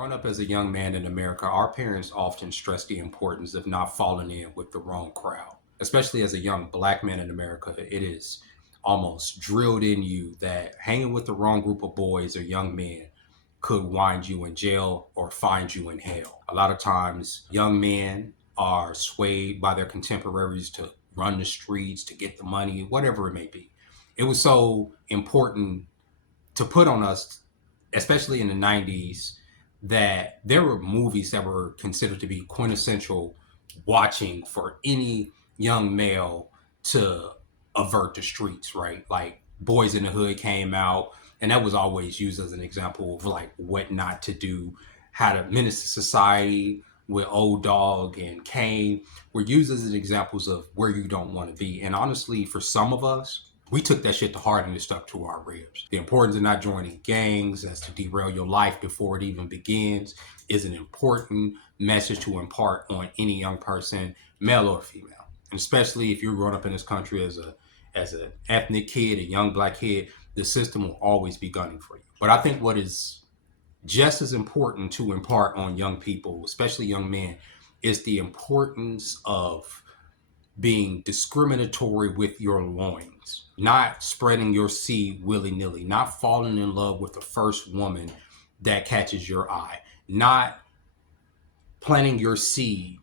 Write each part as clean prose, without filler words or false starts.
Growing up as a young man in America, our parents often stress the importance of not falling in with the wrong crowd. Especially as a young black man in America, it is almost drilled in you that hanging with the wrong group of boys or young men could wind you in jail or find you in hell. A lot of times, young men are swayed by their contemporaries to run the streets, to get the money, whatever it may be. It was so important to put on us, especially in the 90s, that there were movies that were considered to be quintessential watching for any young male to avert the streets, right? Like Boys in the Hood came out, and that was always used as an example of like what not to do, how to menace society with Old Dog and Kane were used as examples of where you don't want to be. And honestly, for some of us, we took that shit to heart and it stuck to our ribs. The importance of not joining gangs as to derail your life before it even begins is an important message to impart on any young person, male or female. And especially if you're growing up in this country as an ethnic kid, a young black kid, the system will always be gunning for you. But I think what is just as important to impart on young people, especially young men, is the importance of being discriminatory with your loins, not spreading your seed willy-nilly, not falling in love with the first woman that catches your eye, not planting your seed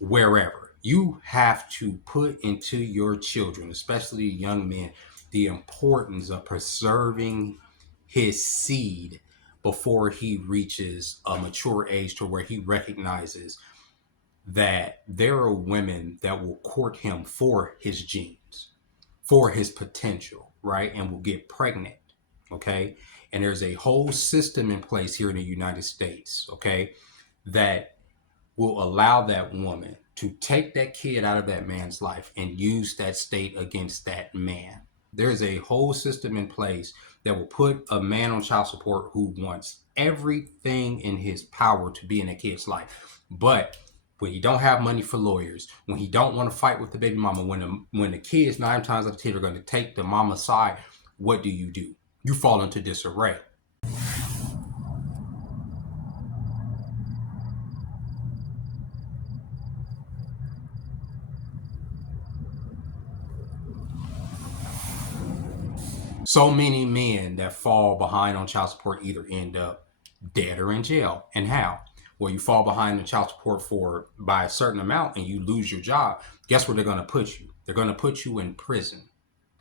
wherever. You have to put into your children, especially young men, the importance of preserving his seed before he reaches a mature age to where he recognizes that there are women that will court him for his genes, for his potential, right? And will get pregnant, okay? And there's a whole system in place here in the United States, okay, that will allow that woman to take that kid out of that man's life and use that state against that man. There's a whole system in place that will put a man on child support who wants everything in his power to be in a kid's life. But when you don't have money for lawyers, when he don't want to fight with the baby mama, when the kids 9 times out of 10 are going to take the mama's side, what do? You fall into disarray. So many men that fall behind on child support either end up dead or in jail. And how? Well, you fall behind on child support for by a certain amount and you lose your job. Guess where they're going to put you? They're going to put you in prison.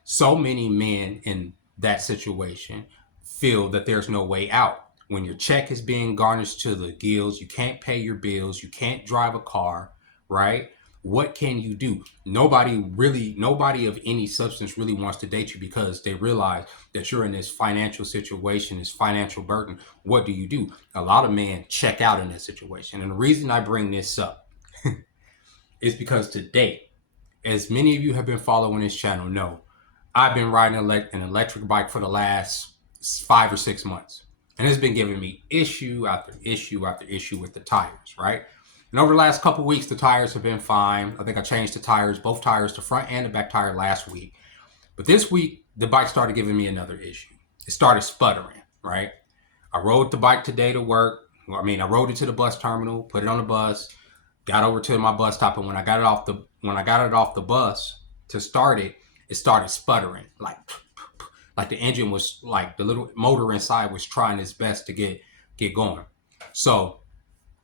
So many men in that situation feel that there's no way out. When your check is being garnished to the gills, you can't pay your bills, you can't drive a car, right? What can you do? Nobody of any substance really wants to date you because they realize that you're in this financial situation, this financial burden. What do? A lot of men check out in that situation. And the reason I bring this up is because to date, as many of you have been following this channel know, I've been riding an electric bike for the last 5 or 6 months. And it's been giving me issue after issue after issue with the tires, right? And over the last couple of weeks, the tires have been fine. I think I changed the tires, both tires, the front and the back tire last week. But this week, the bike started giving me another issue. It started sputtering, right? I rode the bike today to work. I rode it to the bus terminal, put it on the bus, got over to my bus stop, and when I got it off the bus to start it, it started sputtering, like the engine was, like the little motor inside was trying its best to get going. So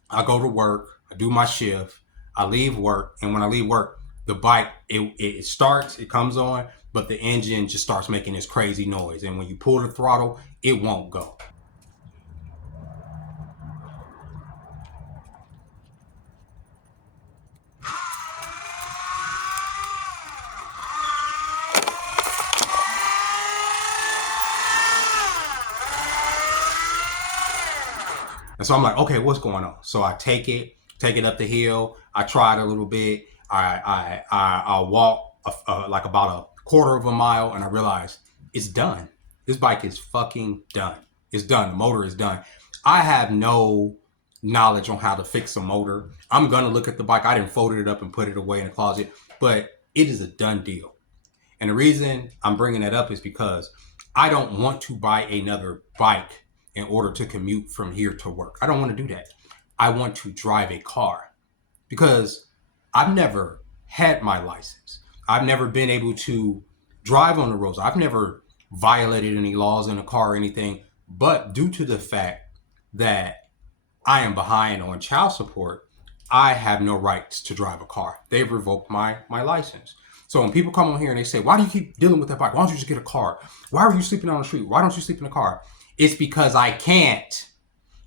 I go to work, I do my shift, I leave work, and when I leave work, the bike, it starts, it comes on, but the engine just starts making this crazy noise. And when you pull the throttle, it won't go. And so I'm like, okay, what's going on? So I take it up the hill. I try it a little bit. I walk like about a quarter of a mile, and I realize it's done. This bike is fucking done. It's done. The motor is done. I have no knowledge on how to fix a motor. I'm gonna look at the bike. I didn't fold it up and put it away in the closet, but it is a done deal. And the reason I'm bringing that up is because I don't want to buy another bike in order to commute from here to work. I don't want to do that. I want to drive a car because I've never had my license. I've never been able to drive on the roads. I've never violated any laws in a car or anything. But due to the fact that I am behind on child support, I have no rights to drive a car. They've revoked my license. So when people come on here and they say, why do you keep dealing with that bike? Why don't you just get a car? Why are you sleeping on the street? Why don't you sleep in the car? It's because I can't.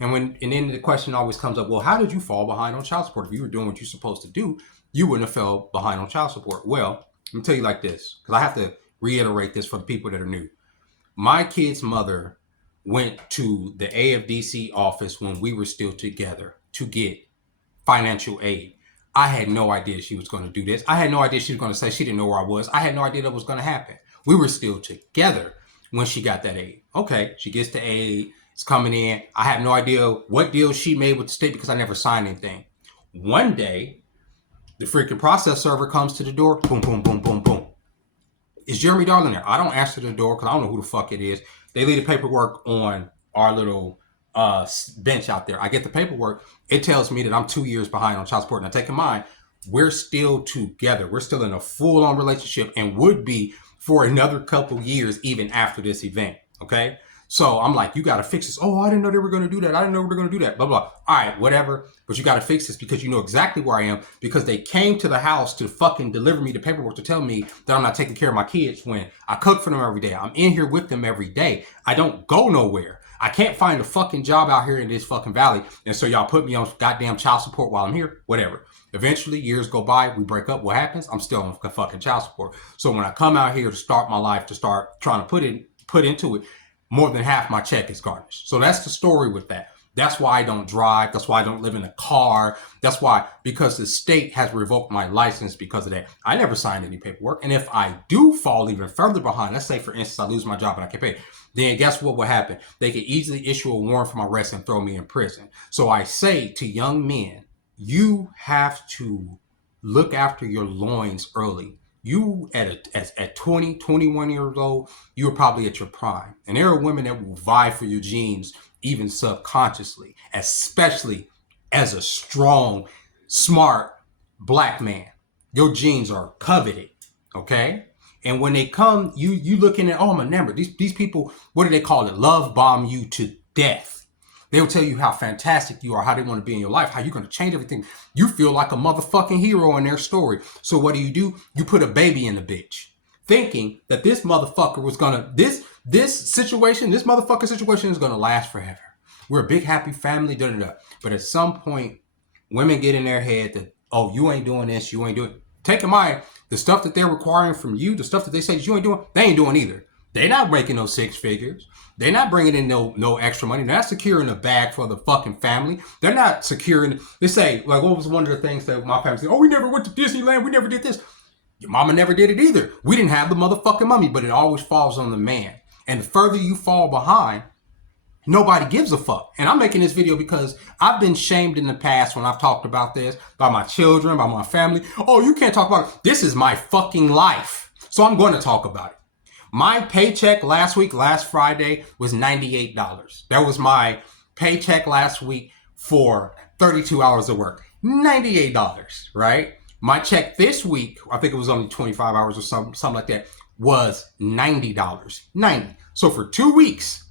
And then the question always comes up, well, how did you fall behind on child support? If you were doing what you're supposed to do, you wouldn't have fell behind on child support. Well, let me tell you like this, because I have to reiterate this for the people that are new. My kid's mother went to the AFDC office when we were still together to get financial aid. I had no idea she was going to do this. I had no idea she was going to say she didn't know where I was. I had no idea that was going to happen. We were still together when she got that aid. Okay, she gets the aid. It's coming in. I have no idea what deal she made with the state because I never signed anything. One day, the freaking process server comes to the door. Boom, boom, boom, boom, boom. Is Jeremy Darling there? I don't answer the door because I don't know who the fuck it is. They leave the paperwork on our little bench out there. I get the paperwork. It tells me that I'm 2 years behind on child support. Now, take in mind, we're still together. We're still in a full-on relationship and would be for another couple years even after this event, okay? So I'm like, you got to fix this. Oh, I didn't know they were going to do that. I didn't know they were going to do that, blah, blah. All right, whatever. But you got to fix this because you know exactly where I am because they came to the house to fucking deliver me the paperwork to tell me that I'm not taking care of my kids when I cook for them every day. I'm in here with them every day. I don't go nowhere. I can't find a fucking job out here in this fucking valley. And so y'all put me on goddamn child support while I'm here, whatever. Eventually, years go by, we break up. What happens? I'm still on fucking child support. So when I come out here to start my life, to start trying to put into it, more than half my check is garnished. So that's the story with that. That's why I don't drive. That's why I don't live in a car. That's why, because the state has revoked my license because of that. I never signed any paperwork. And if I do fall even further behind, let's say, for instance, I lose my job and I can't pay, then guess what will happen? They could easily issue a warrant for my arrest and throw me in prison. So I say to young men, you have to look after your loins early. You at 20, 21 years old, you're probably at your prime. And there are women that will vie for your genes even subconsciously, especially as a strong, smart black man. Your genes are coveted, okay? And when they come, you looking at, oh, I'm enamored. These people, what do they call it? Love bomb you to death. They'll tell you how fantastic you are, how they want to be in your life, how you're going to change everything. You feel like a motherfucking hero in their story. So what do? You put a baby in the bitch, thinking that this motherfucker was going to, this motherfucker situation is going to last forever. We're a big, happy family, da, da, da. But at some point, women get in their head that, oh, you ain't doing this, you ain't doing it. Take in mind, the stuff that they're requiring from you, the stuff that they say that you ain't doing, they ain't doing either. They're not making no six figures. They're not bringing in no extra money. They're not securing a bag for the fucking family. They're not securing. They say, like, what was one of the things that my family said? Oh, we never went to Disneyland. We never did this. Your mama never did it either. We didn't have the motherfucking money, but it always falls on the man. And the further you fall behind, nobody gives a fuck. And I'm making this video because I've been shamed in the past when I've talked about this, by my children, by my family. Oh, you can't talk about it. This is my fucking life. So I'm going to talk about it. My paycheck last Friday, was $98. That was my paycheck last week for 32 hours of work. $98, right? My check this week, I think it was only 25 hours or something like that, was $90. $90. So for 2 weeks,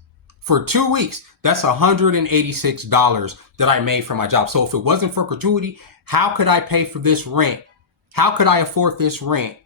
that's $186 that I made from my job. So if it wasn't for gratuity, how could I pay for this rent? How could I afford this rent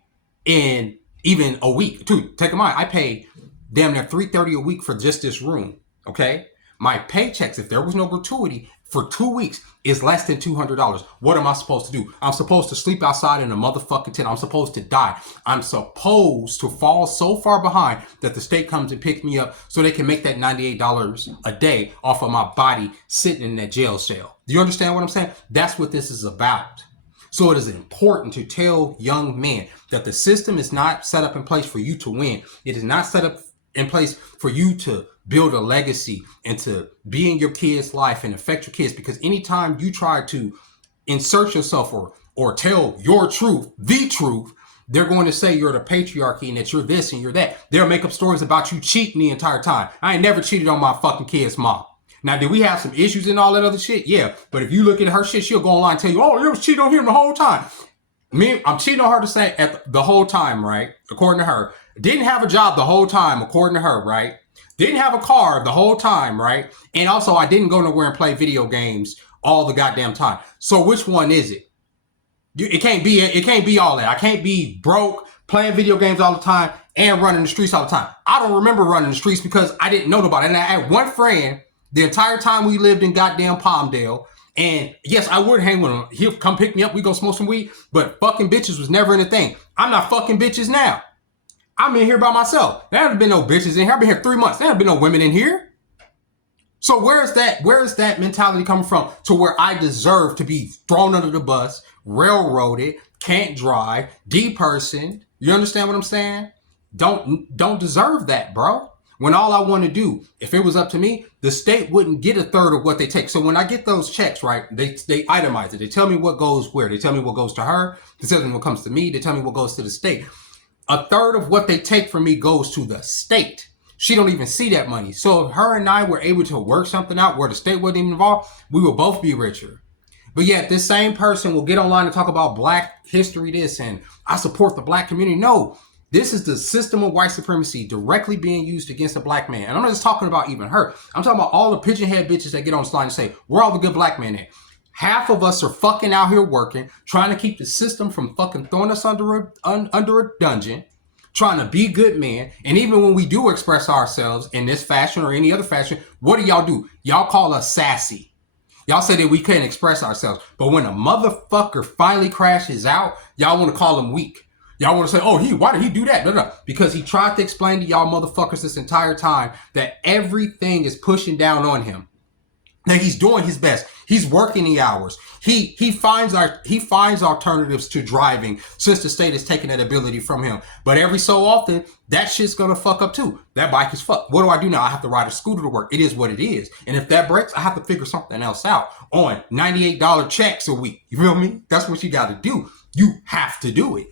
in even a week? Dude, take a mind. I pay damn near $330 a week for just this room. Okay. My paychecks, if there was no gratuity, for 2 weeks is less than $200. What am I supposed to do? I'm supposed to sleep outside in a motherfucking tent. I'm supposed to die. I'm supposed to fall so far behind that the state comes and picks me up so they can make that $98 a day off of my body sitting in that jail cell. Do you understand what I'm saying? That's what this is about. So it is important to tell young men that the system is not set up in place for you to win. It is not set up in place for you to build a legacy and to be in your kids' life and affect your kids. Because anytime you try to insert yourself or tell your truth, the truth, They're going to say you're the patriarchy and that you're this and you're that. They'll make up stories about you cheating the entire time. I ain't never cheated on my fucking kid's mom. Now, did we have some issues and all that other shit? Yeah. But if you look at her shit, she'll go online and tell you, oh, you was cheating on him the whole time. I'm cheating on her to say at the whole time, right? According to her. Didn't have a job the whole time, according to her, right? Didn't have a car the whole time, right? And also, I didn't go nowhere and play video games all the goddamn time. So which one is it? It can't be all that. I can't be broke, playing video games all the time, and running the streets all the time. I don't remember running the streets because I didn't know nobody. And I had one friend the entire time we lived in goddamn Palmdale. And yes, I would hang with him. He'll come pick me up. We go smoke some weed. But fucking bitches was never in a thing. I'm not fucking bitches now. I'm in here by myself. There haven't been no bitches in here. I've been here 3 months. There haven't been no women in here. So where is that mentality coming from to where I deserve to be thrown under the bus, railroaded, can't drive, depersoned? You understand what I'm saying? Don't deserve that, bro. When all I want to do, if it was up to me, the state wouldn't get a third of what they take. So when I get those checks, right, they itemize it. They tell me what goes where. They tell me what goes to her. They tell me what comes to me. They tell me what goes to the state. A third of what they take from me goes to the state. She don't even see that money. So if her and I were able to work something out where the state wasn't even involved, we would both be richer. But yet this same person will get online and talk about black history this and I support the black community. No, this is the system of white supremacy directly being used against a black man. And I'm not just talking about even her. I'm talking about all the pigeon head bitches that get on the slide and say, where all the good black men at? Half of us are fucking out here working, trying to keep the system from fucking throwing us under a dungeon, trying to be good men. And even when we do express ourselves in this fashion or any other fashion, what do y'all do? Y'all call us sassy. Y'all say that we couldn't express ourselves. But when a motherfucker finally crashes out, y'all want to call him weak. Y'all want to say, oh, why did he do that? No. Because he tried to explain to y'all motherfuckers this entire time that everything is pushing down on him. That he's doing his best. He's working the hours. He finds alternatives to driving since the state has taken that ability from him. But every so often, that shit's gonna fuck up too. That bike is fucked. What do I do now? I have to ride a scooter to work. It is what it is. And if that breaks, I have to figure something else out on $98 checks a week. You feel me? That's what you gotta do. You have to do it.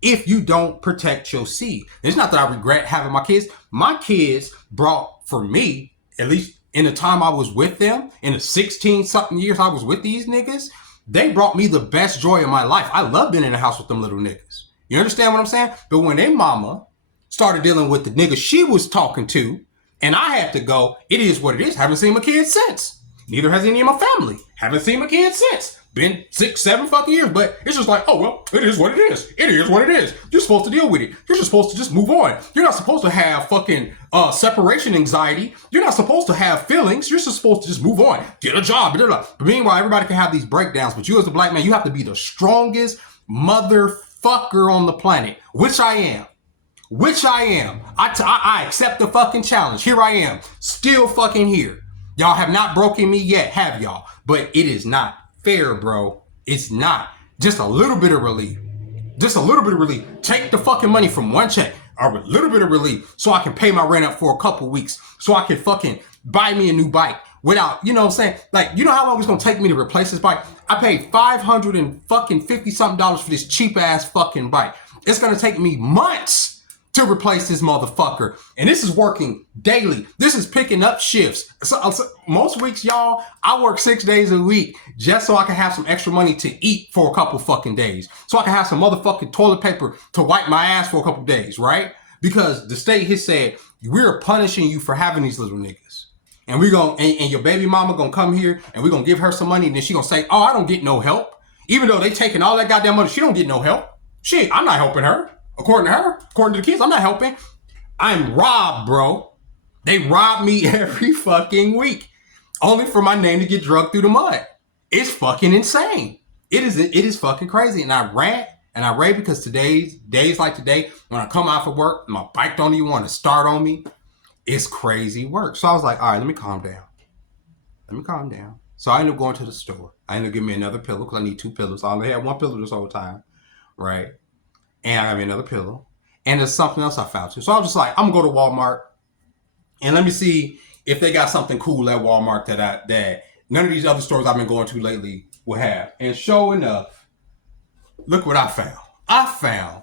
If you don't protect your seed. It's not that I regret having my kids. My kids brought, for me, at least in the time I was with them, in the 16 something years I was with these niggas, they brought me the best joy of my life. I love being in the house with them little niggas. You understand what I'm saying? But when their mama started dealing with the nigga she was talking to, and I had to go, it is what it is. Haven't seen my kids since. Neither has any of my family. Haven't seen my kids since. Been 6, 7 fucking years, but it's just like, oh, well, it is what it is. It is what it is. You're supposed to deal with it. You're just supposed to just move on. You're not supposed to have fucking separation anxiety. You're not supposed to have feelings. You're just supposed to just move on. Get a job. But meanwhile, everybody can have these breakdowns, but you as a black man, you have to be the strongest motherfucker on the planet, which I am. I accept the fucking challenge. Here I am, still fucking here. Y'all have not broken me yet, have y'all? But it is not fair, bro. It's not. Just a little bit of relief. Just a little bit of relief. Take the fucking money from one check, or a little bit of relief, so I can pay my rent up for a couple weeks, so I can fucking buy me a new bike without, you know what I'm saying? Like, you know how long it's gonna take me to replace this bike? I paid $550 something for this cheap ass fucking bike. It's gonna take me months to replace this motherfucker. And this is working daily. This is picking up shifts. So most weeks, y'all, I work 6 days a week just so I can have some extra money to eat for a couple fucking days. So I can have some motherfucking toilet paper to wipe my ass for a couple days, right? Because the state has said, we're punishing you for having these little niggas. And we're going, and your baby mama gonna come here and we're gonna give her some money and then she gonna say, oh, I don't get no help. Even though they taking all that goddamn money, she don't get no help. Shit, I'm not helping her. According to her, according to the kids, I'm not helping. I'm robbed, bro. They rob me every fucking week. Only for my name to get drugged through the mud. It's fucking insane. It is fucking crazy. And I rant and I rave because days like today, when I come out for work, my bike don't even want to start on me. It's crazy work. So I was like, all right, let me calm down. So I ended up going to the store. I ended up getting me another pillow because I need 2 pillows. I only had 1 pillow this whole time, right? And I got me another pillow. And there's something else I found too. So I was just like, I'm gonna go to Walmart and let me see if they got something cool at Walmart that none of these other stores I've been going to lately will have. And sure enough, look what I found. I found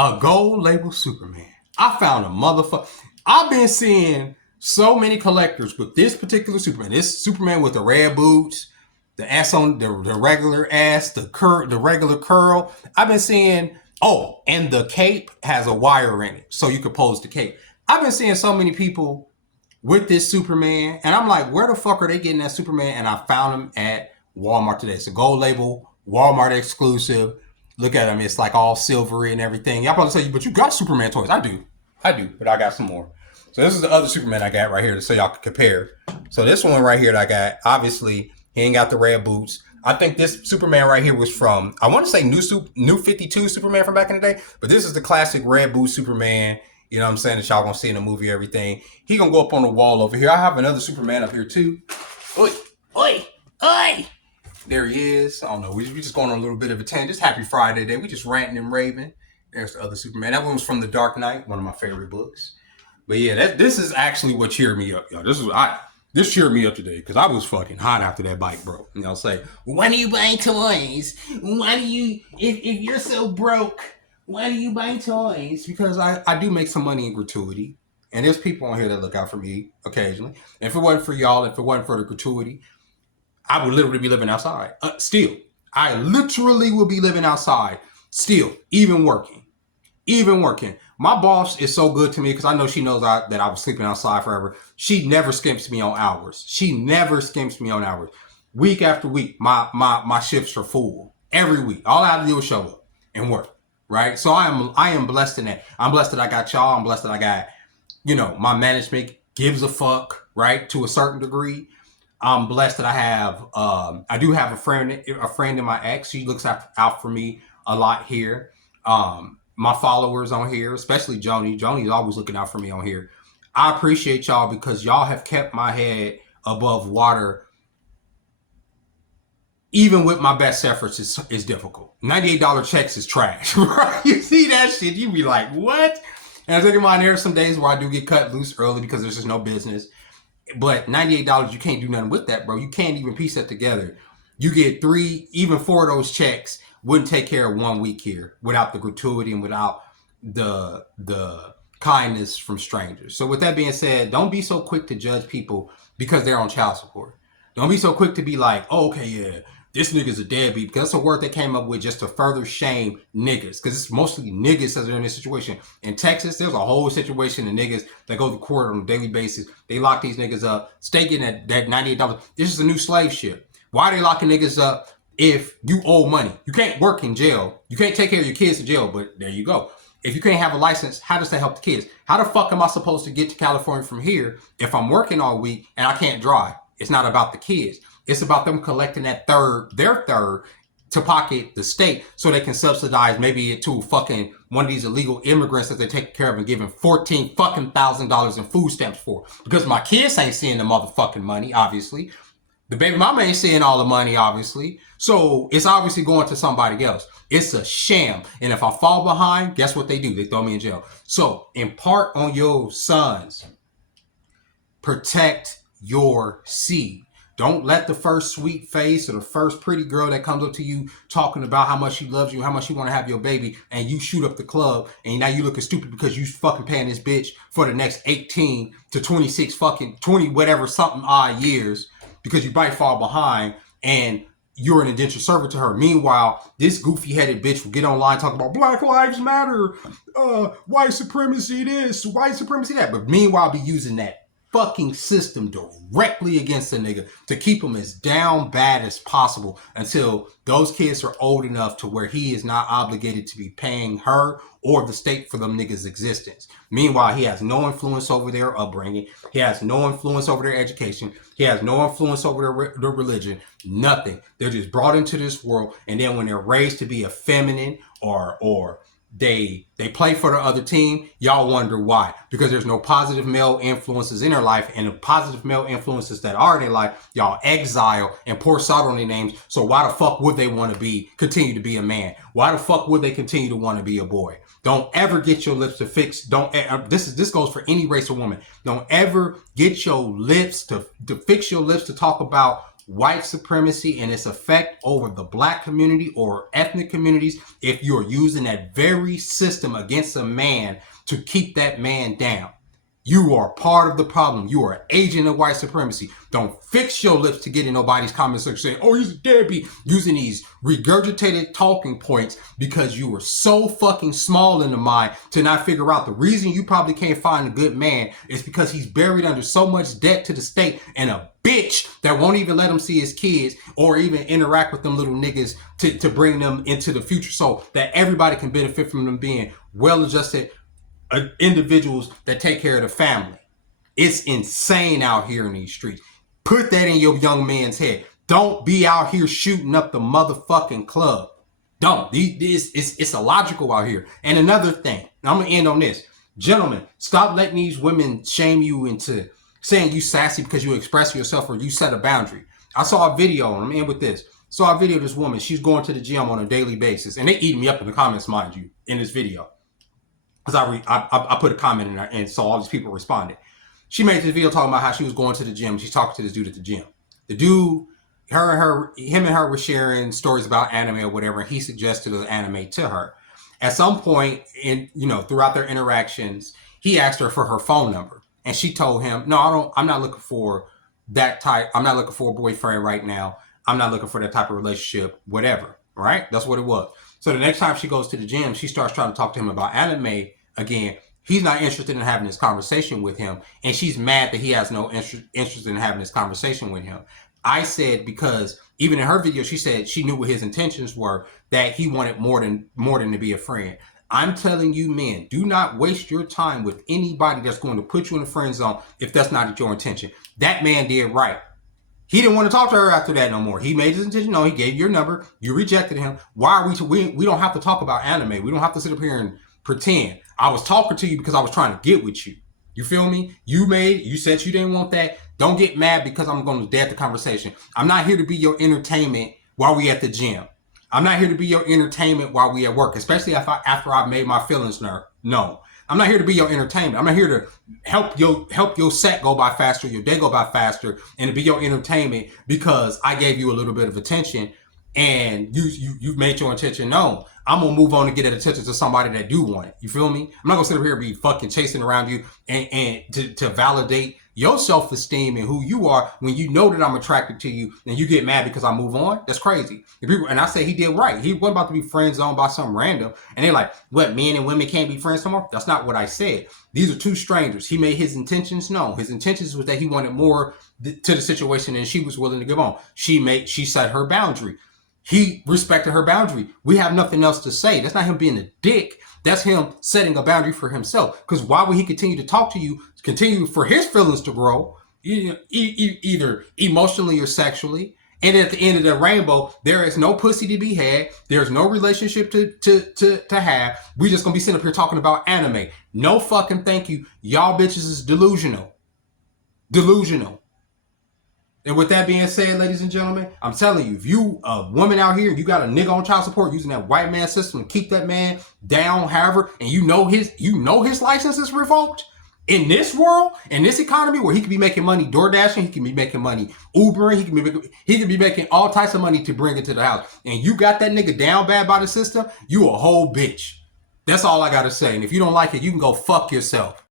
A gold label Superman. I found a motherfucker. I've been seeing so many collectors with this particular Superman. This Superman with the red boots, the ass on the regular ass, the regular curl. I've been seeing. Oh, and the cape has a wire in it, so you could pose the cape. I've been seeing so many people with this Superman, and I'm like, where the fuck are they getting that Superman? And I found him at Walmart today. It's a gold label, Walmart exclusive. Look at him. It's like all silvery and everything. Y'all probably say, but you got Superman toys. I do, but I got some more. So this is the other Superman I got right here, so y'all can compare. So this one right here that I got, obviously, he ain't got the red boots. I think this Superman right here was from, I want to say New 52 Superman from back in the day, but this is the classic red boot Superman. You know what I'm saying? That y'all gonna see in the movie, everything. He gonna go up on the wall over here. I have another Superman up here too. Oi, oi, oi. There he is. I don't know. We just going on a little bit of a tangent. It's Happy Friday day. We just ranting and raving. There's the other Superman. That one was from The Dark Knight, one of my favorite books. But yeah, this is actually what cheered me up, y'all. This cheered me up today because I was fucking hot after that bike broke. And they'll say, why do you buy toys? Why do you, if you're so broke, why do you buy toys? Because I do make some money in gratuity. And there's people on here that look out for me occasionally. And if it wasn't for y'all, if it wasn't for the gratuity, I would literally be living outside. Still, I literally would be living outside. Still, even working. My boss is so good to me because I know she knows that I was sleeping outside forever. She never skimps me on hours. Week after week, my shifts are full. Every week. All I have to do is show up and work. Right? So I am blessed in that. I'm blessed that I got y'all. I'm blessed that I got, my management gives a fuck, right? To a certain degree. I'm blessed that I do have a friend in my ex. She looks out for me a lot here. My followers on here, especially Joni. Joni's always looking out for me on here. I appreciate y'all because y'all have kept my head above water. Even with my best efforts, is difficult. $98 checks is trash, right? You see that shit, you be like, what? And I think in mind, there are some days where I do get cut loose early because there's just no business. But $98, you can't do nothing with that, bro. You can't even piece that together. You get 3, even 4 of those checks wouldn't take care of 1 week here without the gratuity and without the kindness from strangers. So with that being said, don't be so quick to judge people because they're on child support. Don't be so quick to be like, oh, okay, yeah, this nigga's a deadbeat, because that's a word they came up with just to further shame niggas, because it's mostly niggas that are in this situation. In Texas, there's a whole situation of niggas that go to court on a daily basis. They lock these niggas up. Stay getting that $98. This is a new slave ship. Why are they locking niggas up if you owe money? You can't work in jail. You can't take care of your kids in jail, but there you go. If you can't have a license, how does that help the kids? How the fuck am I supposed to get to California from here if I'm working all week and I can't drive? It's not about the kids. It's about them collecting their third to pocket the state so they can subsidize maybe it to fucking one of these illegal immigrants that they take care of and giving $14,000 in food stamps for. Because my kids ain't seeing the motherfucking money, obviously. The baby mama ain't seeing all the money, obviously. So it's obviously going to somebody else. It's a sham. And if I fall behind, guess what they do? They throw me in jail. So impart on your sons. Protect your seed. Don't let the first sweet face or the first pretty girl that comes up to you talking about how much she loves you, how much she want to have your baby, and you shoot up the club, and now you looking stupid because you fucking paying this bitch for the next 18 to 26 fucking 20 whatever something odd years because you might fall behind and you're an indentured servant to her. Meanwhile, this goofy headed bitch will get online talking about Black Lives Matter, white supremacy this, white supremacy that, but meanwhile be using that fucking system directly against the nigga to keep him as down bad as possible until those kids are old enough to where he is not obligated to be paying her or the state for them niggas' existence. Meanwhile, he has no influence over their upbringing. He has no influence over their education. He has no influence over their religion. Nothing. They're just brought into this world, and then when they're raised to be effeminate or they play for the other team, y'all wonder why. Because there's no positive male influences in their life, and the positive male influences that are in their life, y'all exile and pour salt on their names. So why the fuck would they want to continue to be a man? Why the fuck would they continue to want to be a boy? Don't ever get your lips to fix. This goes for any race or woman. Don't ever get your lips to fix your lips to talk about white supremacy and its effect over the black community or ethnic communities if you're using that very system against a man to keep that man down. You are part of the problem. You are an agent of white supremacy. Don't fix your lips to get in nobody's comment section saying, oh, he's a deadbeat, using these regurgitated talking points because you were so fucking small in the mind to not figure out the reason you probably can't find a good man is because he's buried under so much debt to the state and a bitch that won't even let him see his kids or even interact with them little niggas to bring them into the future so that everybody can benefit from them being well-adjusted individuals that take care of the family. It's insane out here in these streets. Put that in your young man's head. Don't be out here shooting up the motherfucking club. Don't. It's illogical out here. And another thing, I'm going to end on this. Gentlemen, stop letting these women shame you into saying you sassy because you express yourself or you set a boundary. I saw a video, and I'm in with this. Saw a video of this woman. She's going to the gym on a daily basis. And they eating me up in the comments, mind you, in this video. Because I put a comment in there and saw all these people responded. She made this video talking about how she was going to the gym. She's talking to this dude at the gym. The dude, him and her were sharing stories about anime or whatever, and he suggested an anime to her. At some point throughout their interactions, he asked her for her phone number. And she told him, no, I'm not looking for that type. I'm not looking for a boyfriend right now. I'm not looking for that type of relationship, whatever. Right? That's what it was. So the next time she goes to the gym, she starts trying to talk to him about anime again. He's not interested in having this conversation with him. And she's mad that he has no interest in having this conversation with him. I said, because even in her video, she said she knew what his intentions were, that he wanted more than to be a friend. I'm telling you, men, do not waste your time with anybody that's going to put you in the friend zone if that's not your intention. That man did right. He didn't want to talk to her after that no more. He made his intention known. He gave your number. You rejected him. Why are we don't have to talk about anime. We don't have to sit up here and pretend. I was talking to you because I was trying to get with you. You feel me? You said you didn't want that. Don't get mad because I'm going to dead the conversation. I'm not here to be your entertainment while we at the gym. I'm not here to be your entertainment while we at work, especially after I've made my feelings known. I'm not here to be your entertainment. I'm not here to help your set go by faster, your day go by faster, and to be your entertainment because I gave you a little bit of attention and you've made your intention known. I'm gonna move on and get that attention to somebody that do want it. You feel me? I'm not gonna sit up here and be fucking chasing around you and to validate your self-esteem and who you are when you know that I'm attracted to you and you get mad because I move on. That's crazy. And I say he did right. He wasn't about to be friend zoned by some random. And they're like, what, men and women can't be friends no more? That's not what I said. These are two strangers. He made his intentions known. His intentions was that he wanted more to the situation than she was willing to give on. She set her boundary. He respected her boundary. We have nothing else to say. That's not him being a dick. That's him setting a boundary for himself. Because why would he continue to talk to you, continue for his feelings to grow, either emotionally or sexually? And at the end of the rainbow, there is no pussy to be had. There's no relationship to have. We just gonna be sitting up here talking about anime. No fucking thank you. Y'all bitches is delusional. Delusional. And with that being said, ladies and gentlemen, I'm telling you, if you a woman out here, you got a nigga on child support using that white man system to keep that man down, however, and you know his license is revoked in this world, in this economy where he could be making money door dashing, he can be making money Ubering, he can be making all types of money to bring it to the house. And you got that nigga down bad by the system, you a whole bitch. That's all I gotta say. And if you don't like it, you can go fuck yourself.